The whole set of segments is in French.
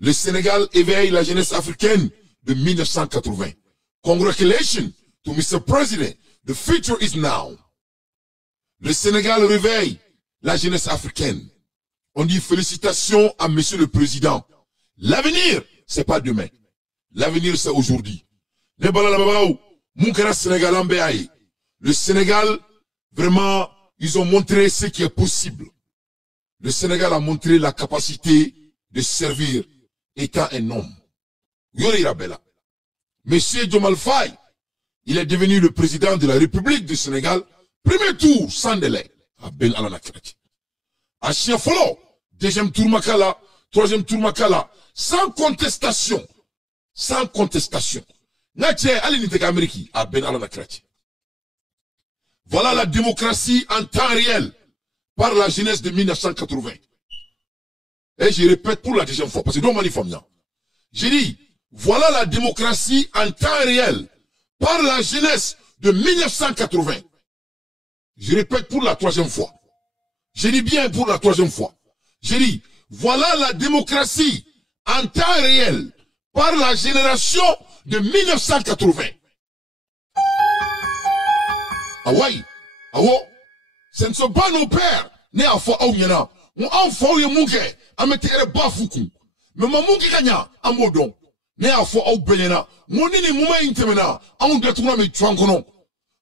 Le Sénégal éveille la jeunesse africaine de 1980. Congratulations to Mr. President. The future is now. Le Sénégal réveille la jeunesse africaine. On dit félicitations à Monsieur le Président. L'avenir, c'est pas demain. L'avenir, c'est aujourd'hui. Le Sénégal, vraiment, ils ont montré ce qui est possible. Le Sénégal a montré la capacité de servir étant un homme. Monsieur Diomaye Faye, il est devenu le président de la République du Sénégal. Premier tour, sans délai. À Ben Alanakrati. À Chiafolo, deuxième tour Makala, troisième tour Makala, sans contestation. Sans contestation. À Ben Alanakrati. Voilà la démocratie en temps réel par la jeunesse de 1980. Et je répète pour la deuxième fois, parce que donc j'ai dit, voilà la démocratie en temps réel par la jeunesse de 1980. Je répète pour la troisième fois. Je dis bien pour la troisième fois. J'ai dit, voilà la démocratie en temps réel par la génération de 1980. Ah ouais, ah ouais, ce ne sont pas nos pères, né à fois au yana. On a fait un mouké, à mettre bafoukou. Mais ma mouké gagna, à modon. Né à fois au benena. Mon nini mouma intemena, à un détournement de tuangonon.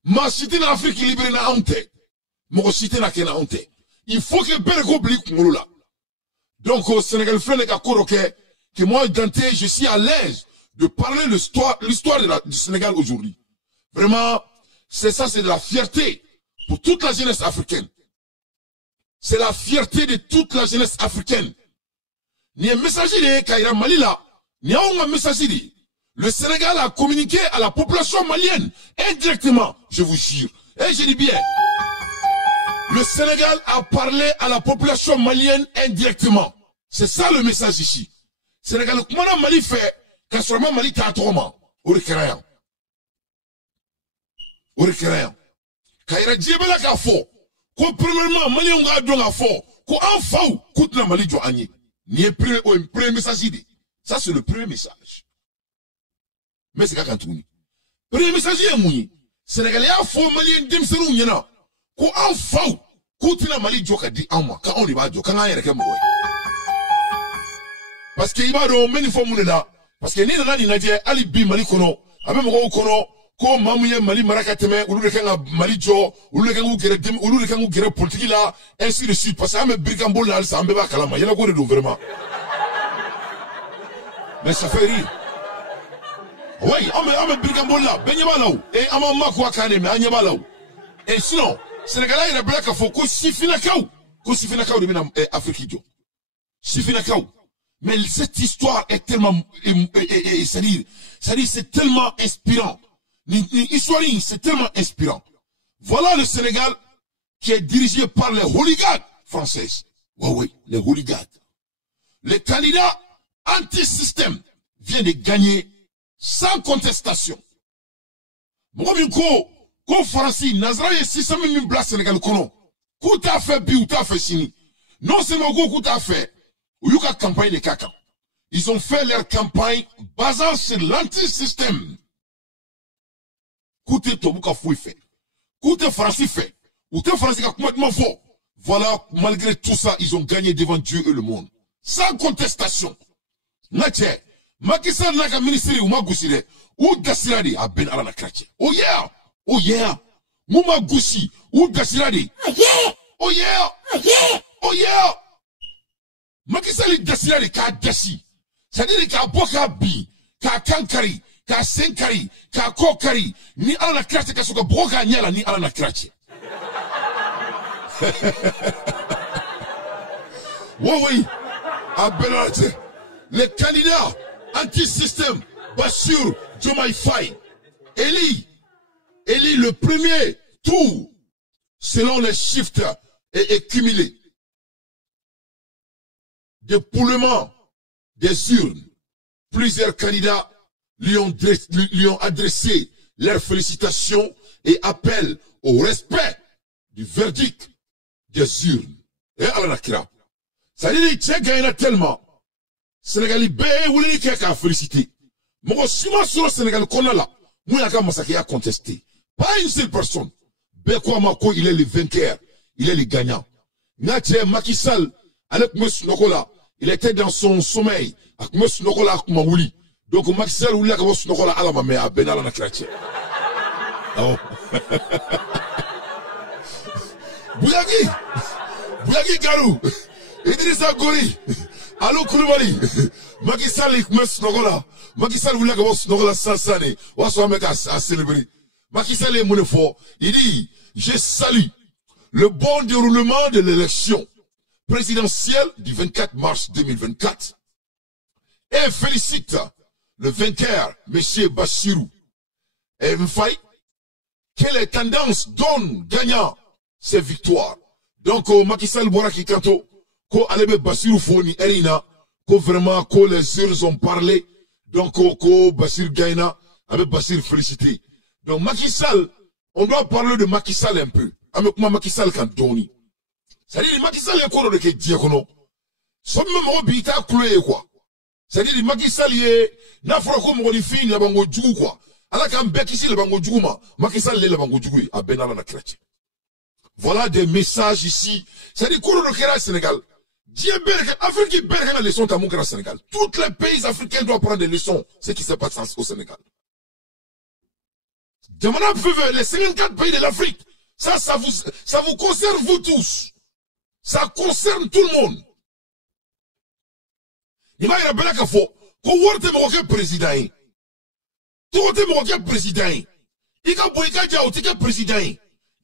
Ma cité en Afrique libérée na honte. Mon cité na kena honte. Il faut que Bergo blik mouloula. Donc au Sénégal, frère que moi, Dante, je suis à l'aise de parler l'histoire du Sénégal aujourd'hui. Vraiment, c'est ça, c'est de la fierté pour toute la jeunesse africaine. C'est la fierté de toute la jeunesse africaine. Ni un messager de Kaira Malila, ni un messager de. Le Sénégal a communiqué à la population malienne indirectement, je vous jure. Et je dis bien, le Sénégal a parlé à la population malienne indirectement. C'est ça le message ici. Sénégal, comment Mali fait, quand seulement Mali t'a trop au récréant. Au récréant. Kaira Djebela ka fo, ko premièrement, Mali on a donc à fort, ko en faux, koute na Mali jo agné. Ni un premier message idée. Ça c'est le premier message. Mais c'est quand on premier message est mouni. Sénégalais a faux Mali dem serou nyana. Ko en faux, koute na Mali jo ka di en moi, quand on y va jo, quand on y a mo. Parce que il va do many fois mounela, parce que ni nana ni nadie ali bi Mali kono, abe mo kono. Ko mamouye Mali marakateme, ou le kanga Mali jo, ou le kanga gere dem, ou le kanga gere politique là, ainsi de suite. Parce que ame brigambo là, ça ame ba kalama. Y'en a quoi de vraiment. Mais ça fait rire. Oui, ame brigambo là, benyama là ou, et ame makwa kane, mais anyama là ou. Et sinon, Sénégalais il a black à faux, ko sifina kaou de binam Afrique jo. Sifina kaou. Mais cette histoire est tellement, c'est tellement inspirant. L'histoire, c'est tellement inspirant. Voilà le Sénégal qui est dirigé par les hooligans françaises. Oui, les hooligans. Le candidat anti-système vient de gagner sans contestation. Ko Francis, Nazara et 600 000 blas Sénégal kono. Kou ta fait bi ou ta fait sini. Non seulement kou ta fait, ou yuka campagne de caca. Ils ont fait leur campagne basant sur l'anti-système. Koute Tobouka Fouy fait. Koute Francis fait. Koute Francis a complètement faux. Voilà, malgré tout ça, ils ont gagné devant Dieu et le monde. Sans contestation. Natche, Makissa Naka ministre ou Magoussire, ou Gassiradi a Ben Alana Kratche. Oh yeah! Oh yeah! Mouma Goussi, ou Gassiradi. Oh yeah! Oh yeah! Oh yeah! Oh yeah! Makissa li Gassiradi ka Gassi. C'est-à-dire ka Boka Bi, ka Kankari, ka Senkari, ka Kokari, ni Alana Kratche ka soka Broka Nyala ni Alana Kratche. Oui, à Belade, les candidats anti-système, Bassirou Diomaye Faye, élit le premier tour, selon les chiffres et cumulés. Dépouillement des urnes, plusieurs candidats lui ont adressé leurs félicitations et appellent au respect du verdict des urnes. Et à la Nakira. Ça dit, il gagné tellement. Sénégali bé wuli ki ka féliciter. Mon sima sur le Sénégal qu'on a là, moi y'a massacre à contester. Pas une seule personne. Bekwa Mako, il est le vainqueur, il est le gagnant. Natia Macky Sall, avec M. Nokola, il était dans son sommeil, avec M. Nokola Maouli. Donc Macky Sall ou là que M. Nokola à la mamé à Benala na Kratia. Bouyagi Garou, Idrissa Gori, Alou Koulibaly, Macky Sall et M. Nokola. Macky Sall voulait que M. Nokola s'assane, ou soit mec à célébrer. Macky Sall est mon fort. Il dit, je salue le bon déroulement de l'élection présidentielle du 24 mars 2024 et félicite le vainqueur, M. Bassirou. Et Mfaye, que les tendances donnent gagnant ces victoires. Donc, Macky Sall Boraki Kanto, ko Alebe Bassirou Foni Erina, ko vraiment, ko les heures ont parlé, donc, ko Bassirou Gaina, avec Bassirou félicité. Donc, Macky Sall, on doit parler de Macky Sall un peu. Avec moi, Macky Sall quand Tony. C'est-à-dire, Macky Sall est quoi de que diacono? Somme même bita cloué quoi. C'est-à-dire, Macky Sall est, n'a pas comme on dit fini, la bango djou quoi. Alors quand bec ici, le bango djou ma, Macky Sall est le bango djou, à Benala na chrétien. Voilà des messages ici. C'est-à-dire, quoi de que Sénégal? Dieu berge, Afrique qui berge la leçon à mon Sénégal. Tous les pays africains doivent prendre des leçons. Ce qui se passe au Sénégal. Les 54 pays de l'Afrique, ça vous concerne vous tous. Ça concerne tout le monde. Il va y avoir un faux. Qu'on voit te président. Tout te président. Il va boyka dia au président.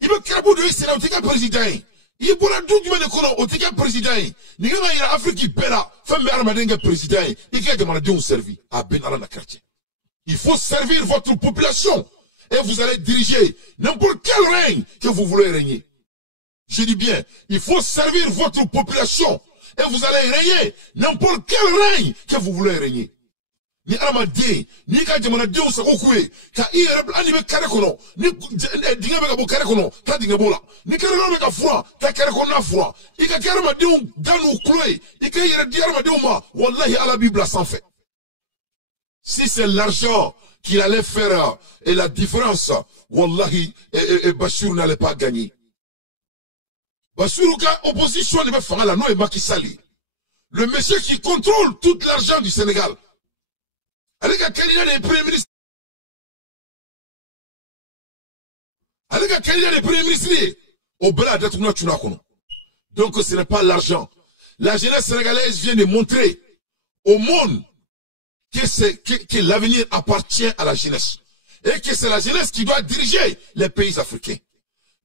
Il va crabo de Sénat au président. Il va tout du monde au président. Il va y avoir Afrique qui paiera. Femme armadenga président. Il va demander un service à Benala na quartier. Il faut servir votre population. Et vous allez diriger n'importe quel règne que vous voulez régner. Je dis bien, il faut servir votre population. Et vous allez régner n'importe quel règne que vous voulez régner. Ni aramade, ni ka jamana de sa kokwe, ka ireb anime karekono, ni dinga beka bo karekono, ta dinga bola. Ni karekono beka froid, ta karekono na froid. Ika karama de un danu cloué, ika yere diarama de ma, wallahi ala Bible sans fait. Si c'est l'argent qu'il allait faire et la différence, wallahi, et Bassirou n'allait pas gagner. Bassirou, opposition ne va faire la non et Macky Sall. Le monsieur qui contrôle tout l'argent du Sénégal. Avec un candidat des premiers ministres. Avec un candidat des premiers ministres. Au bras de tout. Donc ce n'est pas l'argent. La jeunesse sénégalaise vient de montrer au monde que l'avenir appartient à la jeunesse. Et que c'est la jeunesse qui doit diriger les pays africains.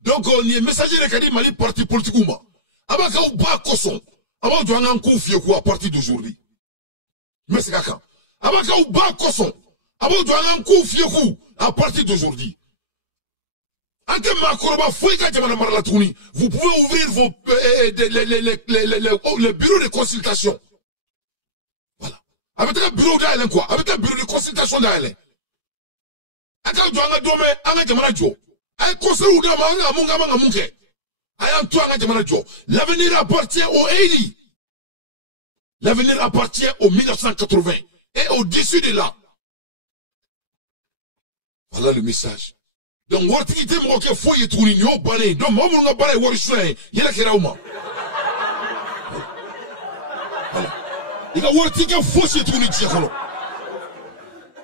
Donc, on y est messager de Kadi Mali parti politique ou ma. Abaka ou ba koson. Abaka doit en confier quoi à partir d'aujourd'hui. Mais c'est quand? Abaka ou ba koson. Abaka doit en confier quoi à partir d'aujourd'hui. En termes de fouika jamana marlatouni, vous pouvez ouvrir vos, les bureaux de consultation. Voilà. Avec un bureau d'Alain quoi? Avec un bureau de consultation d'Alain. Aka doit en domé, en jamana jo. L'avenir appartient au Haïti. L'avenir appartient au 1980. Et au-dessus de là. Voilà le message. Donc, Wartikite Mwoke Foye Tounigno, Bane, donc, Mamounga Bane Warissoin, Yela Kerauma. Voilà. Il y a Wartikite Foye Tounigno.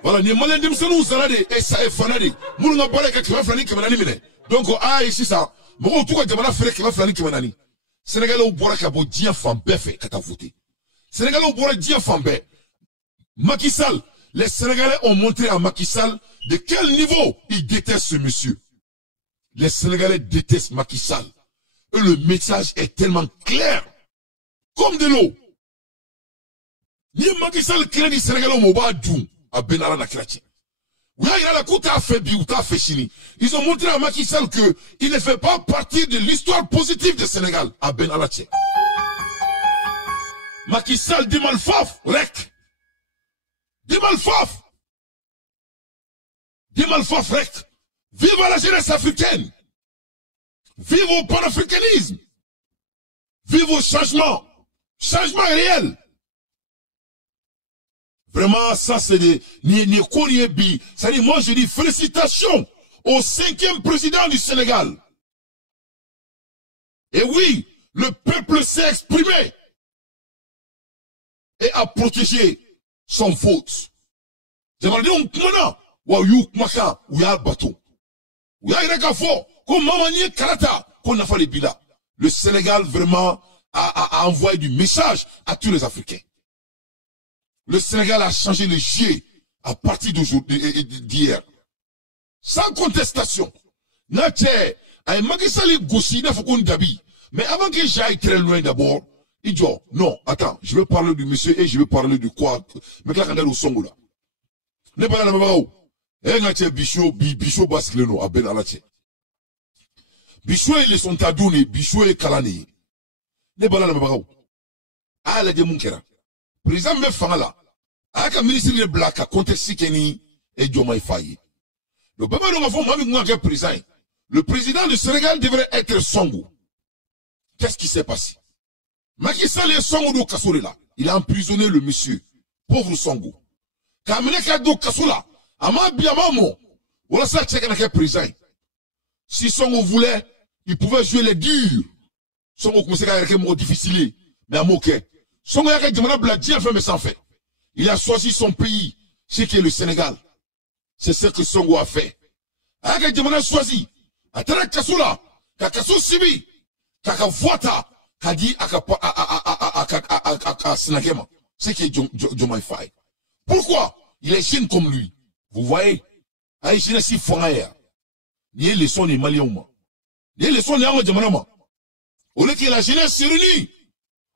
Voilà, ni malin de m'sanu salade et ça est fanade. Moun nga bala ka kima flani kima nani mine. Donc, ici ça. Mon tout ka jamana fere kima flani kima nani. Sénégalais ou bora ka bo dia fambe fait kata voté. Sénégalais ou bora dia fambe. Macky Sall, les Sénégalais ont montré à Macky Sall de quel niveau ils détestent ce monsieur. Les Sénégalais détestent Macky Sall. Et le message est tellement clair. Comme de l'eau. Ni Macky Sall craint les Sénégalais au Moba Doum. À Benala na Kratia. Oui, il a la coûte à fait bi ou à fait chini. Ils ont montré à Macky Sall que il ne fait pas partie de l'histoire positive du Sénégal à Benala Tché. Macky Sall dit malfaf, rek. Dit malfaf. Dit malfaf, rek. Vive la jeunesse africaine. Vive au panafricanisme. Vive au changement. Changement réel. Vraiment, ça c'est des... C'est-à-dire, moi je dis félicitations au 5e président du Sénégal. Et oui, le peuple s'est exprimé et a protégé son faute. J'aimerais dire, comment Wayou Maka, ou ya bateau. Ou ya Irakafo, comme Mamanie Karata, qu'on a fait les bilas. Le Sénégal vraiment a envoyé du message à tous les Africains. Le Sénégal a changé le jeu à partir d'hier. Sans contestation. Naté, à Magisali Gossi, n'a faut d'abi. Mais avant que j'aille très loin d'abord, il dit, non, attends, je vais parler du monsieur et je vais parler de quoi. Mais là, quand on est au Songo là. N'est pas là, eh, naté, Bichot Baskleno, à Ben Alaché. Bichot, ils sont tadouni, Bichot et Kalani. N'est pas là, ah, la démonkera. Président me fangala. Aka ministre de Black a contesté Keni et Diomaye Faye. Le baba de l'enfant m'a mis président. Le président du Sénégal devrait être Songo. Qu'est-ce qui s'est passé? Macky Sall est Songo do Kassola là. Il a emprisonné le monsieur. Pauvre Songo. Kamene Kado Kassola. Ama Biamamo. Voilà ça, tchèque n'a qu'un président. Si Songo voulait, il pouvait jouer les durs. Songo commençait à être moins difficile. Mais à moquer. Songo a fait sans fait. Il a choisi son pays, ce qui est le Sénégal. C'est ce que Songo a fait. A choisi. A tara Kassola. Kakasso Sibi. Kaka Voita. Kadi aka Sinagema. Ce qui est Diomaye Faye. Pourquoi? Il est jeune comme lui. Vous voyez? Il est jeune si fournaire. Il est le son des Maliens. Il est le son des Amadjamanama. Au lieu que la jeunesse se réunit.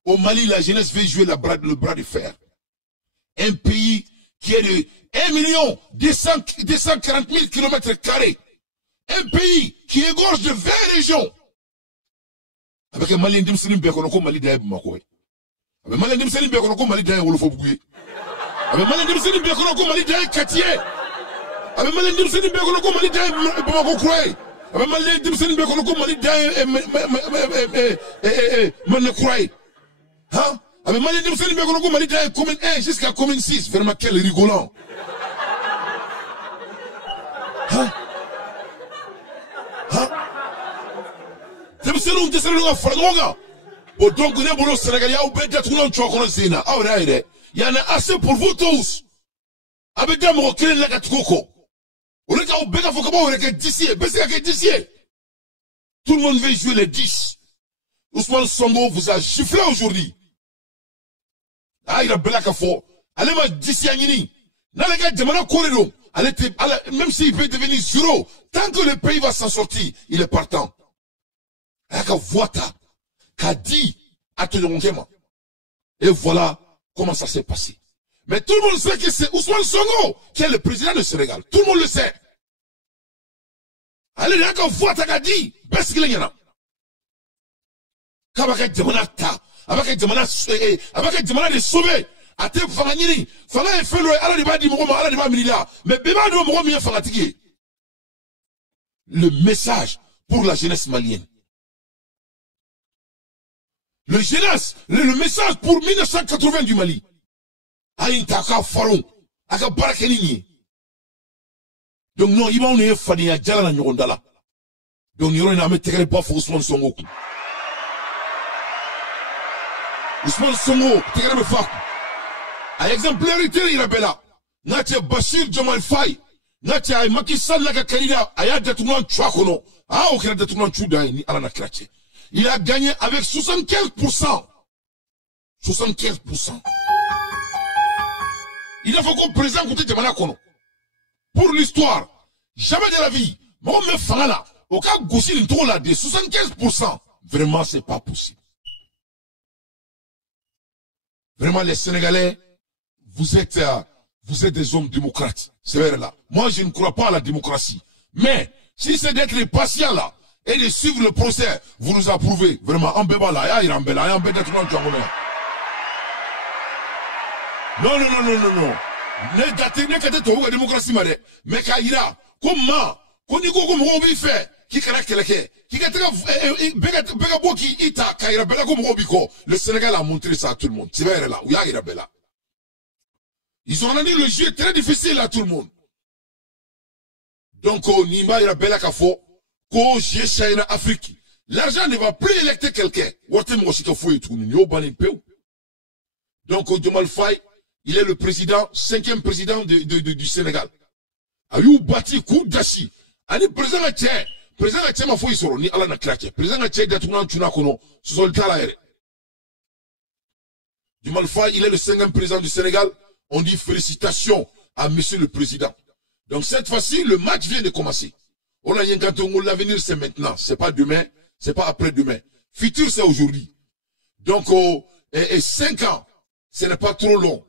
Au Mali, la jeunesse veut jouer le bras de fer. Un pays qui est de 1 240 000 km². Un pays qui égorge de 20 régions. Avec un Malien d'Imselim Bekonoko Mali d'Aïb Makoé. Avec un Malien d'Imselim Bekonoko Mali d'Aïb Wolofoboué. Avec un Malien d'Imselim Bekonoko Mali d'Aïb Katié. Avec un Malien d'Imselim Bekonoko Mali d'Aïb Bamakokoué. Avec un Malien d'Imselim Bekonoko Mali d'Aïb Manekoué. Hein? Avec Malien d'Imselim Bekonoko Mali d'Aïb commune 1 jusqu'à commune 6. Vraiment quel rigolant. Hein? Hein? C'est donc il y en a assez pour vous tous. Avec des mots qui la gatoko. On est au béga fokabo avec d'ici, tout le monde veut jouer les 10. Ousmane Sonko vous a giflé aujourd'hui. Ah, il a belaka fort. Allez, ma d'ici à Nini. N'allez demanda corridor. Même s'il peut devenir zéro, tant que le pays va s'en sortir, il est partant. Et voilà comment ça s'est passé. Mais tout le monde sait que c'est Ousmane Sonko qui est le président du Sénégal. Tout le monde le sait. Allez, là, quand Voata a dit, parce qu'il y en a. Avec demanda de sauver. Ate Fangani, Fanga est fait le ala de badi Moro, ala de Mamila. Mais Beba de Moro, bien fanatiqué. Le message pour la jeunesse malienne. Le message pour 1980 du Mali. Aïntaka Faron, Aka Barakenini. Donc non, il va en faire Fadi à Djala Nyondala. Donc il y aura un métier pas pour Ousmane Sonko. Ousmane Sonko, t'es me faire. À exemplarité, il a bella. Natia Bashir Diomaye Faye. Natia Macky Sall la candidat. Aya détournement Chouakono. Ah, aucun détournement Choudaï ni Alana Kraché. Il a gagné avec 75%. 75%. Il a fait qu'on présente côté de Manakono. Pour l'histoire, jamais de la vie. Moi, me fera là. Au cas où il trouve là de 75%. Vraiment, c'est pas possible. Vraiment, les Sénégalais, vous êtes des hommes démocrates. C'est vrai là. Moi, je ne crois pas à la démocratie. Mais, si c'est d'être patient là, et de suivre le procès, vous nous approuvez. Vraiment, en béba là, il en béla, en béla, tout le monde. Non. Ne gâtez pas la démocratie, madame. Mais quand il a, comment, qu'on y go comme on veut faire, qui kala keleke, qui gâtera, begabo qui ita, kaira bela comme Robiko. Le Sénégal a montré ça à tout le monde. C'est vrai là, où il y a bela. Ils ont rendu le jeu très difficile à tout le monde. Donc, Nima ira bela kafo, ko jé China Afrique. L'argent ne va plus électer quelqu'un. Donc, Diomaye Faye, il est le président, 5e président du Sénégal. Ayou bati coup d'assis. Ani président a tché. Président a tché ma foi isoro, ni ala na krache. Président a tché d'atounan tuna kono, sosol talaere. Diomaye Faye, il est le 5e président du Sénégal. On dit félicitations à monsieur le président. Donc cette fois-ci, le match vient de commencer. On a rien quand l'avenir c'est maintenant, c'est pas demain, c'est pas après-demain. Futur c'est aujourd'hui. Donc 5 ans, ce n'est pas trop long.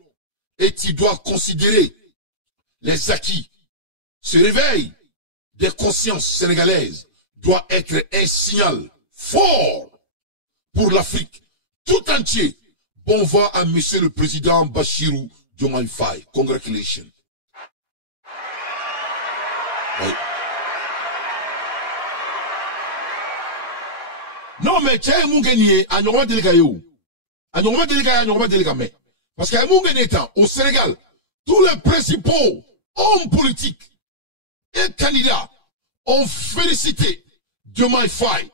Et tu dois considérer les acquis. Ce réveil des consciences sénégalaises doit être un signal fort pour l'Afrique tout entier. Bon vent à monsieur le président Bachirou Diomaye Faye. Congratulations. Oui. Non, mais tiens, mon gagné, à Nyoma Delgayo. À Nyoma Delgayo, à Nyoma Delgamé. Parce qu'à mon gagné, au Sénégal, tous les principaux hommes politiques et candidats ont félicité Diomaye Faye,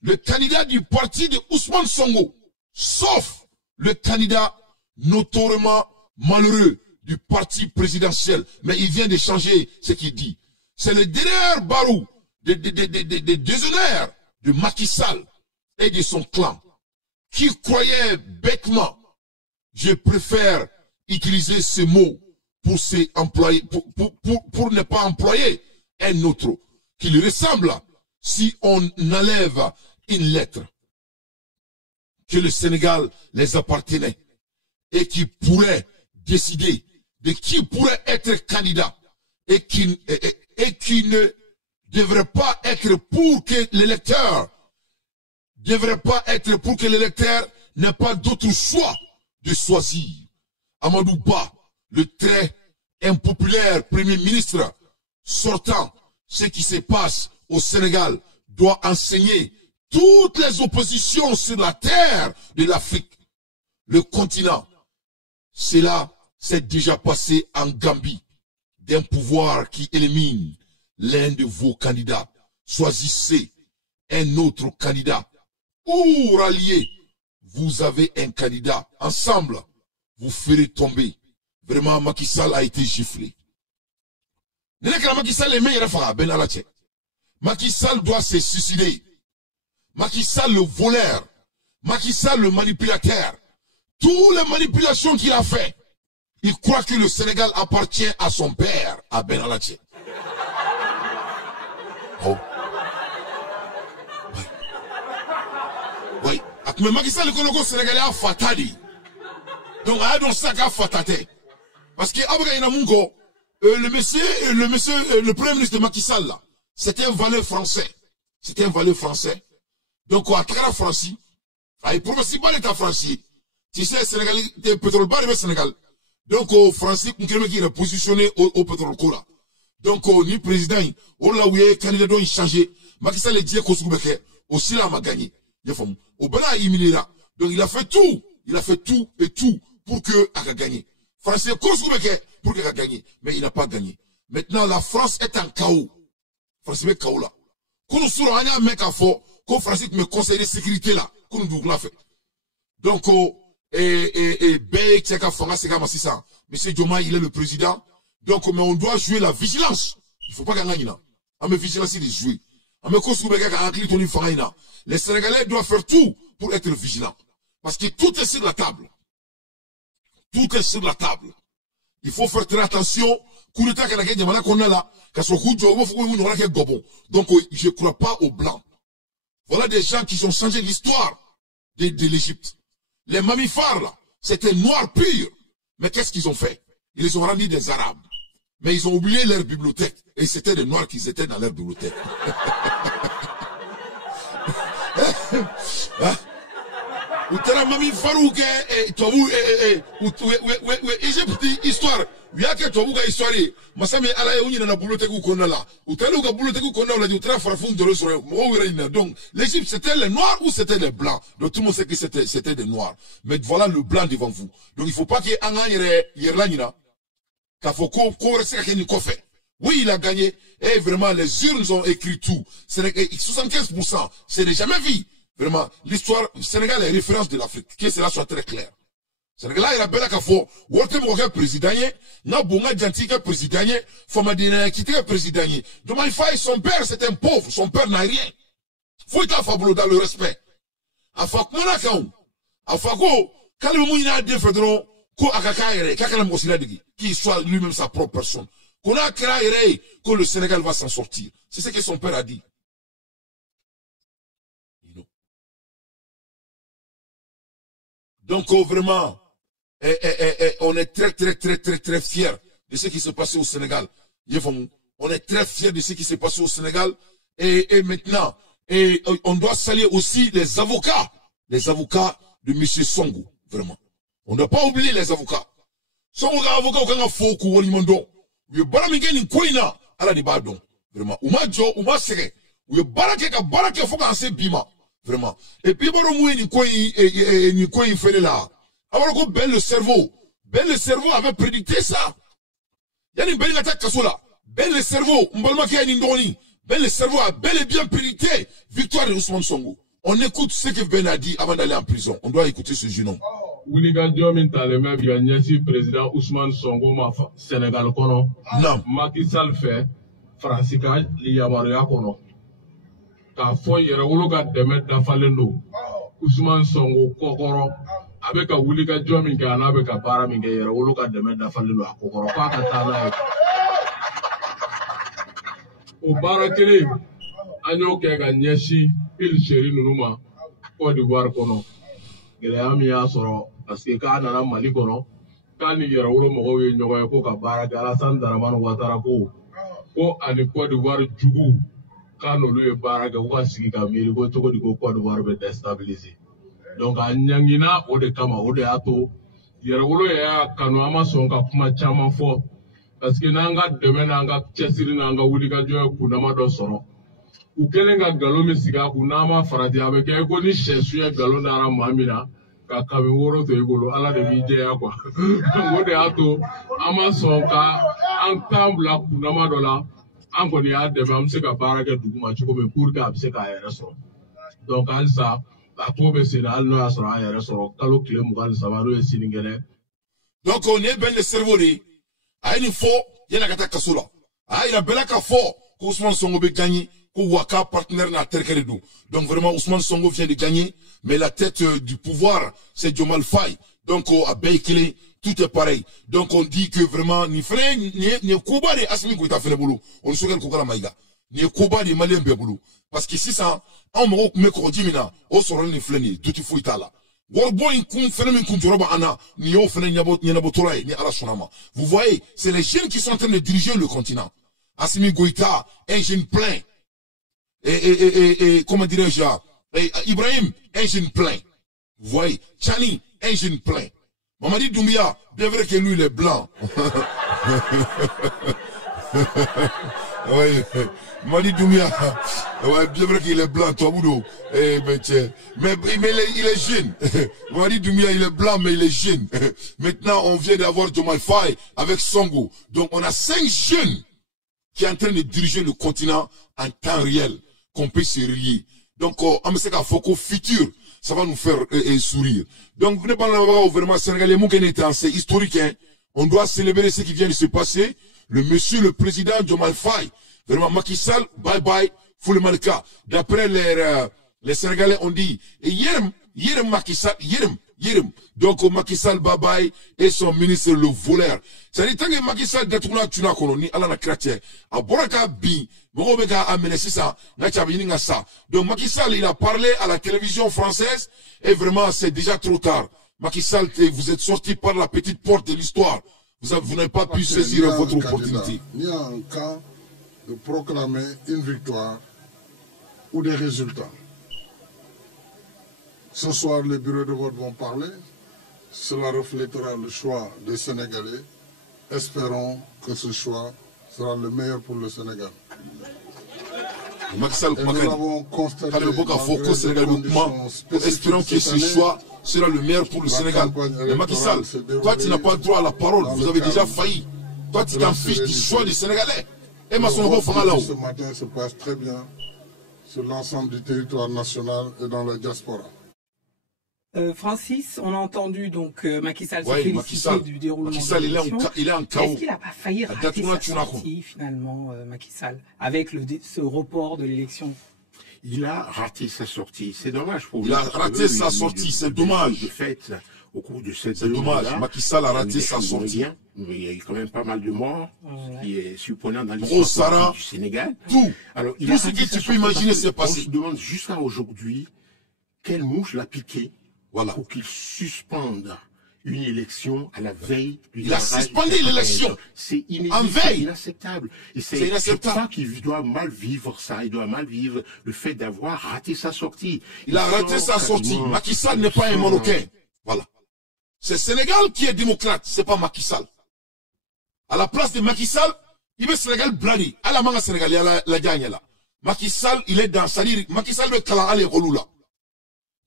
le candidat du parti de Ousmane Sonko, sauf le candidat notoirement malheureux du parti présidentiel. Mais il vient de changer ce qu'il dit. C'est le dernier barou des déshonneurs de Macky Sall et de son clan qui croyait bêtement, je préfère utiliser ce mot pour ne pas employer un autre qui lui ressemble si on enlève une lettre que le Sénégal les appartenait et qui pourrait décider de qui pourrait être candidat et qui ne devrait pas être pour que l'électeur n'ait pas d'autre choix de choisir. Amadou Ba, le très impopulaire premier ministre sortant, ce qui se passe au Sénégal doit enseigner toutes les oppositions sur la terre de l'Afrique, le continent. Cela s'est déjà passé en Gambie, d'un pouvoir qui élimine l'un de vos candidats. Choisissez un autre candidat. Ou rallier, vous avez un candidat. Ensemble, vous ferez tomber. Vraiment, Macky Sall a été giflé. Macky Sall doit se suicider. Macky Sall le voleur. Macky Sall le manipulateur. Toutes les manipulations qu'il a fait. Il croit que le Sénégal appartient à son père, à Ben Alaché. Oh. Oui. Mais Macky Sall le Sénégalais a fatali. Donc, il y a donc ça qu'a fataté. Parce que, le premier ministre de Macky Sall, là, c'était un valet français. C'était un valet français. Donc, à travers la France, il promet pas l'État français. Tu sais, Sénégal, le pétrole bar du Sénégal. Donc, au français, qui est positionné au pétrole cola. Donc, ni président, on l'a oué, candidat doit y changer. Macky Sall est dit qu'au Soubeke, aussi là, m'a gagné. Au Bana, il là. Donc, il a fait tout. Il a fait tout et tout pour que, a gagné. Français, qu'au Soubeke, pour qu'il a gagné. Mais il n'a pas gagné. Maintenant, la France est en chaos. France est chaos là. Quand nous sommes un mec à fort, quand Français me conseille de sécurité là, quand nous l'a fait. Donc, Monsieur Diomaye, il est le président. Donc, mais on doit jouer la vigilance. Il ne faut pas gagner là. Mais vigilance, il est joué. Les Sénégalais doivent faire tout pour être vigilants. Parce que tout est sur la table. Tout est sur la table. Il faut faire très attention. Donc, je ne crois pas aux Blancs. Voilà des gens qui ont changé l'histoire de l'Égypte. Les mammifères, là, c'était noir pur. Mais qu'est-ce qu'ils ont fait? Ils les ont rendus des Arabes. Mais ils ont oublié leur bibliothèque. Et c'était des Noirs qui étaient dans leur bibliothèque. Ou t'as la mammifère ou que, toi, Égypte, histoire. Il y a que toi, histoire. Masame ala y na bibliothèque ou qu'on a là. Ou t'as le bibliothèque ou qu'on a là, du très farfou de l'Europe. Donc, l'Égypte, c'était les Noirs ou c'était les Blancs? Donc, tout le monde sait que c'était des Noirs. Mais voilà le blanc devant vous. Donc, il ne faut pas qu'il y ait un yerlanina. Oui, il a gagné. Et vraiment, les urnes ont écrit tout. 75%, c'est jamais vu. Vraiment, l'histoire, Sénégal est référence de l'Afrique. Que cela soit très clair. Sénégal, il a bel à faux. Walter Moga président, n'a bonga jantika président, Famadina quitté président. Demain, son père, c'est un pauvre. Son père n'a rien. Faut être fabuleux dans le respect. Afak Monakaou. Afako, quand le mouina a défendron, ko akakaere, kakala mosila digi, qu'il soit lui-même sa propre personne. Qu'on a créé, que le Sénégal va s'en sortir. C'est ce que son père a dit. Donc, vraiment, on est très fiers de ce qui s'est passé au Sénégal. On est très fiers de ce qui s'est passé au Sénégal. Et maintenant, on doit saluer aussi les avocats de M. Songo, vraiment. On ne doit pas oublier les avocats. Songo, avocat, on a faux coup, we baramige ni koina ala di badon vraiment uma sere we barake ka barake foka anse bima vraiment et puis baro mou ni koi fele là alors ko le cerveau avait prédicté ça yani ben ngata kasola le cerveau mbalma ki ni ndoni le cerveau a bel et bien prédicté victoire de Ousmane Sonko. On écoute ce que Ben a dit avant d'aller en prison. On doit écouter ce jeune homme. Wuliga Diomin Talema Bianyasi, président Ousmane Sonko, Sénégal Kono. Non. Macky Sall fait, Fransika, Liyamaria Kono. Ka foy Yerawuluga Demet Dafalendo. Ousmane Sonko, Kokoro. Avec a Wuliga Diomin Kana, avec a Paraminga, Yerawuluga Demet Dafalendo, Kokoro, Pakatana. Au Barakele, Agno Kega Nyeshi, Pil Chéri Nunuma, Côte d'Ivoire Kono. Geleami ya soro parce que kana na Mali kono kani yera wuro mo we nyogo ko ka baraka Alassane Dramane Ouattara ko ani Côte d'Ivoire jugu kano lu baraka ko sigi ka miri ko to ko di ko Côte d'Ivoire be déstabiliser donc anyangina o de kama o de ato yera wuro ya kanu ama son ka kuma chama fo parce que nanga demain nanga chesiri nanga wuli ka joye kunama do soro ukelenga galo misiga kunama farati avec ko ni chesu ya galo ndara mamina ka kabe woro to igolo ala de bije ya kwa ngode ato ama sonka ensemble kunama do la anko ni ade bam se ka baraka duguma chiko me pour ka se ka yere so donc alsa la tobe se na alno asra yere so kalo kile mugal sabaro e siningere donc on est ben le cerveau ni a une fo yana kata kasula a ina belaka fo ko Ousmane Sonko be gagner. Waka partenaire na terkeredo. Donc vraiment Ousmane Sonko vient de gagner, mais la tête du pouvoir c'est Diomaye Faye. Donc à Beikele tout est pareil. Donc on dit que vraiment ni frère ni Kuba de Assimi Goïta fait le boulot. On se souvient Kokala Maïga. Ni Kuba de Malien boulot. Parce que si ça on me kodimina au soron ni fleni tout il faut itala. Warbo in kum phénomène kum joroba ana ni yo fene nyabo tolay ni ala sonama. Vous voyez, c'est les jeunes qui sont en train de diriger le continent. Assimi Goïta, un jeune plein. Et comment dirais-je, Ibrahim, un jeune plein. Vous voyez, Chani, un jeune plein. Mamadi Doumbia, bien vrai que lui, il est blanc. Oui, Mamadi Doumbia, ouais, bien vrai qu'il est blanc, toi, Boudou. Mais il est jeune. Mamadi Doumbia, il est blanc, mais il est jeune. Maintenant, on vient d'avoir Diomaye Faye avec Sonko. Donc, on a 5 jeunes qui sont en train de diriger le continent en temps réel. Qu'on peut se relier. Donc, on me sait qu'à Foko futur, ça va nous faire sourire. Donc, venez pas là vraiment Sénégalais, c'est historique, hein. On doit célébrer ce qui vient de se passer. Le monsieur, le président Diomaye Faye, vraiment Macky Sall, bye bye, Foule Malika. D'après les Sénégalais, on dit, Yerem Macky Sall, Yerem. Donc, Macky Sall, bye bye, et son ministre, le voleur. C'est-à-dire, tant que Macky Sall, détourna, tu n'as colonie, à la chrétien, à Boraka Bi, Borobeka a menacé ça, donc Macky Sall, il a parlé à la télévision française, et vraiment, c'est déjà trop tard. Macky Sall, vous êtes sorti par la petite porte de l'histoire. Vous n'avez pas pu saisir votre opportunité. Il y a un cas de proclamer une victoire ou des résultats. Ce soir, les bureaux de vote vont parler. Cela reflètera le choix des Sénégalais. Espérons que ce choix sera le meilleur pour le Sénégal. Et nous avons constaté espérons que ce choix sera le meilleur pour le Sénégal. Mais Macky Sall, toi tu n'as pas droit à la parole, vous avez déjà failli. Toi, tu t'en fiches du choix des Sénégalais. Et ma son ce matin se passe très bien sur l'ensemble du territoire national et dans la diaspora. Francis, on a entendu donc Macky Sall se féliciter du déroulement de l'élection. Il est en chaos. Est-ce qu'il n'a pas failli rater sa sortie finalement, Macky Sall, avec ce report de l'élection? Il a raté sa sortie. C'est dommage pour lui. Il a raté sa sortie, c'est dommage. De fait, au cours de cette c'est dommage. Macky Sall a raté sa sortie. Il y a eu quand même pas mal de morts, qui est surprenant dans l'histoire du Sénégal. Tout. Alors, tout ce que tu peux imaginer s'est passé. On se demande jusqu'à aujourd'hui quelle mouche l'a piqué. Voilà. Pour qu'il suspende une élection à la veille du Il a suspendu l'élection. C'est inacceptable. Et c'est ça qu'il doit mal vivre ça. Il doit mal vivre le fait d'avoir raté sa sortie. Il a raté sa sortie. Macky Sall n'est pas un Marocain. Voilà. C'est Sénégal qui est démocrate, c'est pas Macky Sall. À la place de Macky Sall, il veut Sénégal blindé. À la manga Sénégal, il y a la gagne là. Macky Sall, il est dans sa ligne. Macky Sall veut Kala Ali Rolou là.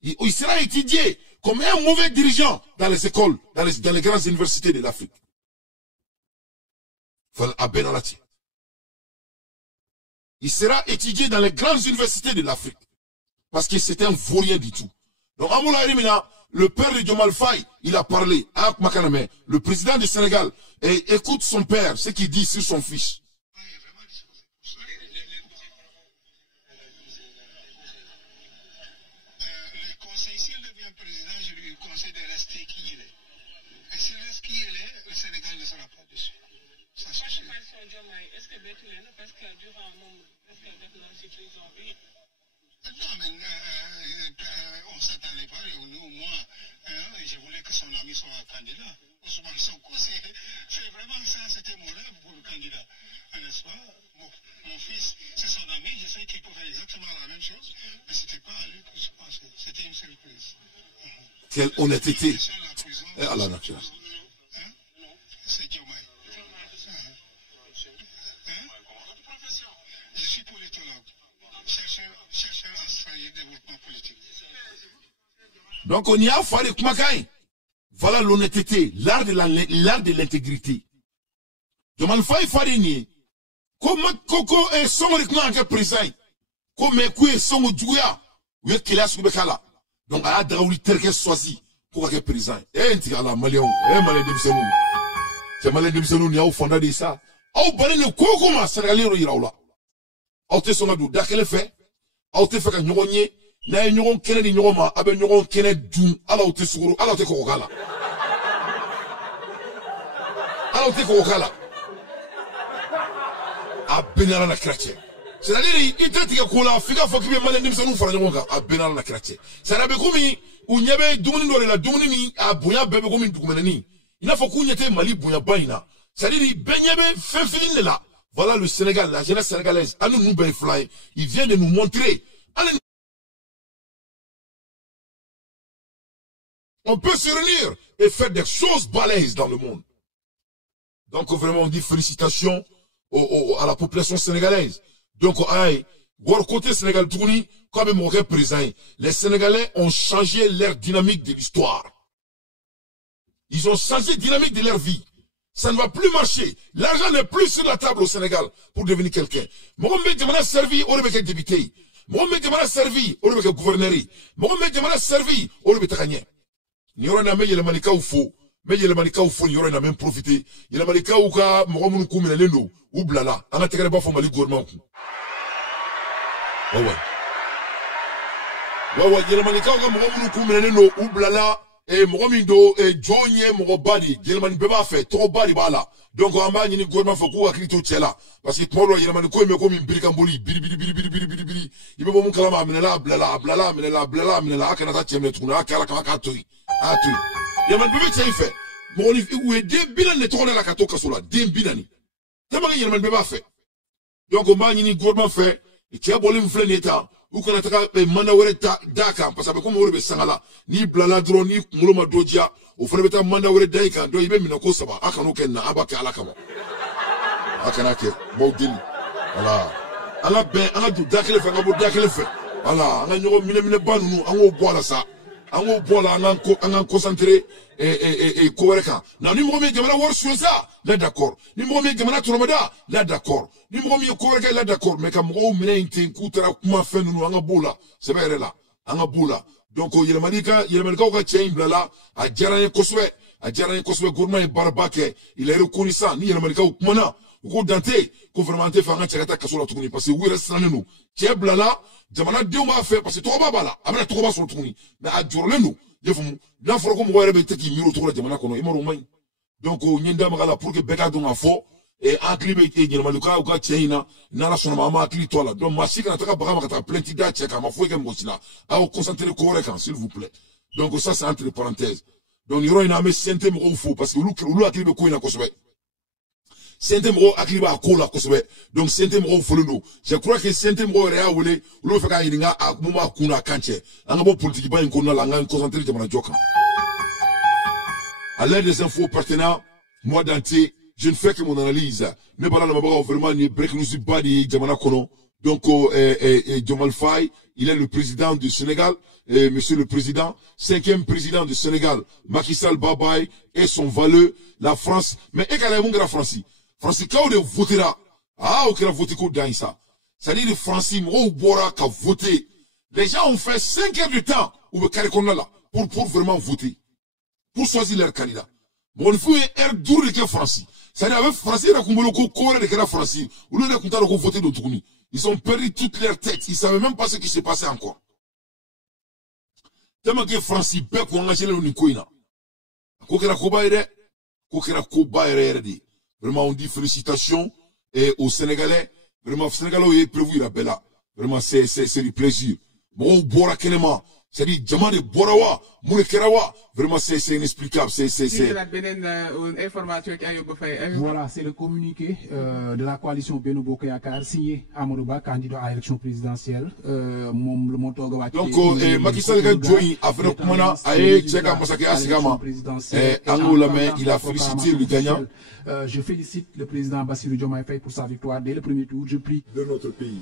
Il sera étudié comme un mauvais dirigeant dans les écoles, dans les grandes universités de l'Afrique. Il sera étudié dans les grandes universités de l'Afrique. Parce que c'est un vaurien du tout. Donc, Amoula Rimina, le père de Diomaye Faye, il a parlé à Makaname, le président du Sénégal, et écoute son père, ce qu'il dit sur son fils. Non, mais on ne s'attendait pas, nous, moi, je voulais que son ami soit candidat. Ousmane Sonko, c'est vraiment ça, c'était mon rêve pour le candidat. N'est-ce pas? Mon fils, c'est son ami, je sais qu'il peut faire exactement la même chose, mais ce n'était pas à lui que je pensais. C'était une surprise. Quelle honnêteté. Allah n'a pas. C'est Diomaye. Je suis politologue. Chercheur en stratégie de développement politique. Donc on y a fallu Kumakaï. Voilà l'honnêteté, l'art de l'intégrité. Diomaye Faye Farini. Comme Koko et son rythme présent. Comme Koué son Djouya. Ou est-ce qu'il a sous Bekala. Donc à la Draouli Terke Soisi. Pour être présent. Eh, Ntigala, Malion. Eh, Malé de Bissonou. C'est Malé de Bissonou, n'y a au fondé de ça. Au balai ne Kokoma, Sénégalais, Iraoula. Au te sonadou, d'akele fait. Au te fait qu'un nyonye. Na nyon kene di nyoma, abe nyon kene doum. Ala ou te sourou, ala ou te kokala. Ala ou te kokala. A benara na chrétien. C'est-à-dire, il te tige kola, fika fokibe Malé de Bissonou, fara nyonga. A benara na chrétien. C'est-à-dire, koumi, ou nyebe doumini dole la doumini ni, a bouya bebe koumi doumenani. Il n'a faut qu'on y ait Mali bouya baina. C'est-à-dire, benyebe fefine là. Voilà le Sénégal, la jeunesse sénégalaise. À nous, ben fly. Il vient de nous montrer. On peut se réunir et faire des choses balèzes dans le monde. Donc, vraiment, on dit félicitations à la population sénégalaise. Donc, aïe, voir côté Sénégal tourni, comme mon représentant, les Sénégalais ont changé leur dynamique de l'histoire. Ils ont changé la dynamique de leur vie. Ça ne va plus marcher. L'argent n'est plus sur la table au Sénégal pour devenir quelqu'un. Mohamed Djamana servi au Rebeke député. Mohamed Djamana servi au Rebeke gouverneur. Mohamed Djamana servi au Rebeke Kanye. Nyoro na meye le malika ou faux. Meye le malika ou faux, nyoro na même profité. Il le malika ou ka Mohamed Koumina Lendo ou Blala. On a tegere ba fo mali gouvernement. Ouais. Il le malika ou ka Mohamed Koumina Lendo ou Blala. Et Mogomindo et Johnny Mogobadi, Gelman Beba fait trop badi bala. Donc on va ni gouvernement faut quoi crito tchela parce que tomorrow il m'a ko me ko mi birikamboli biri. Il veut mon kalama menela blala kana ta tchemle tuna kala ka toy. Atu. Il m'a bebe tchai fait. Mon ou est de bilan ne tourner la kato kasola, de bilani. Tama il m'a beba fait. Donc on va ni gouvernement fait, et tia bolim fleneta. Ou qu'on a manda were daka parce que comme on be sangala ni blala dro ni muloma dodia o fere beta manda were daika do ibe minako saba aka no kenna abaka alaka mo aka na ke modeli voilà ala ben ala du dakele fe ngabo dakele fe voilà ana nyoro mine banunu anwo bola sa anwo bola angan concentrer et ko were ka na ni mo me jamana wor suesa là d'accord. Ni mɔgɔ min jamana tɔrɔmada, là d'accord. Ni mɔgɔ min ye ko wɛrɛ kɛ, là d'accord. Mais ka mɔgɔw minɛ yen ten k'u taara kuma fɛn ninnu an ka b'o la. Sɛbɛ yɛrɛ la, an ka b'o la. Donc yɛlɛmalikaw ka cɛ in bila la, a diyara n ye kosɛbɛ. A diyara n ye kosɛbɛ, gouvernement ye baaraba kɛ. Il a reconnu ça. Ni yɛlɛmalikaw kumana, u ko Dante, ko vraiment an tɛ fɛ an ka cɛ ka taa kaso la tuguni parce que u yɛrɛ sirannen don. Cɛ bila la, jamanadenw b'a fɛ parce que tɔgɔba b'a la. A bɛna tɔgɔba sɔrɔ tuguni. Mais a jɔrɔlen don. Je faamu. N'a fɔra ko mɔgɔ yɛrɛ bɛ tɛ k'i miiri o cogo la jamana kɔnɔ, i m'a dɔn o man ɲi. Donc n ye n da maga la pour que bɛɛ k'a dɔn k'a fɔ an hakili bɛ yɛlɛmalikaw ka cɛ in na n'Ala sɔnna ma an b'a hakili to a la. Donc maa si kana taga baga ma ka taa plainte d'a cɛ kan, a ma foyi kɛ mɔgɔ si la. Aw concentrer ko wɛrɛ kan s'il vous plaît. Donc ça c'est entre parenthèses. Donc yɔrɔ in na an bɛ CNT mɔgɔw fo parce que olu hakili bɛ ko in na kosɛbɛ. CNT mɔgɔw hakili b'a ko la kosɛbɛ. Donc CNT mɔgɔw folen don. Je crois que CNT mɔgɔw yɛrɛ y'a wele olu bɛ fɛ k'a ɲininka a mun b'a kun n'a kan cɛ. An ka bɔ politique ba in kɔnɔna la, an ka concentrer jamana jɔ kan. À l'aide des infos partenaires, moi Dante, je ne fais que mon analyse. Ne bala na mabaga vraiment ni break news ba di jamana kono. Donc Diomaye Faye, il est le président du Sénégal, monsieur le président, 5e président du Sénégal, Macky Sall Babaye et son valeur, la France. Mais égalé mon grand Francis. Francis quand on votera, on va voter contre dans ça. C'est-à-dire les Francis mo bora ka voter. Les gens ont fait 5 heures de temps ou là pour vraiment voter. Pour choisir leur candidat. Bon, il faut un dur de Francis. C'est-à-dire, avec Francis, il y a un de Francis. Ou il y a un voté de Tourni. Ils ont perdu toute leur tête. Ils ne savaient même pas ce qui s'est passé encore. Tellement que Francis, Beck, on a gagné le Nikoina. Vraiment, on dit félicitations aux Sénégalais. Vraiment, les Sénégalais ont prévu la bella. Vraiment, c'est du plaisir. Bon, Bora Kenema. C'est-à-dire, Djamane de Borawa, Moulekerawa, vraiment c'est inexplicable. Voilà, c'est le communiqué de la coalition Benno Bokk Yakaar signé Amadou Ba, candidat à l'élection présidentielle. Donc, Macky Sall a joint avec Kumana, Aye, Tcheka Masake Asigama, Angolame, il a félicité le gagnant. Je félicite le président Bassirou Diomaye Faye pour sa victoire dès le premier tour. Je prie de notre pays.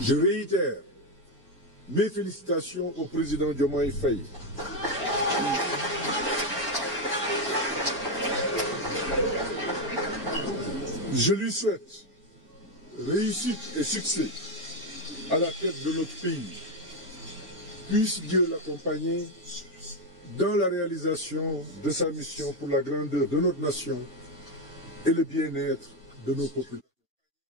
Je réitère mes félicitations au président Diomaye Faye. Je lui souhaite réussite et succès à la tête de notre pays. Puisse Dieu l'accompagner dans la réalisation de sa mission pour la grandeur de notre nation et le bien-être de nos populations.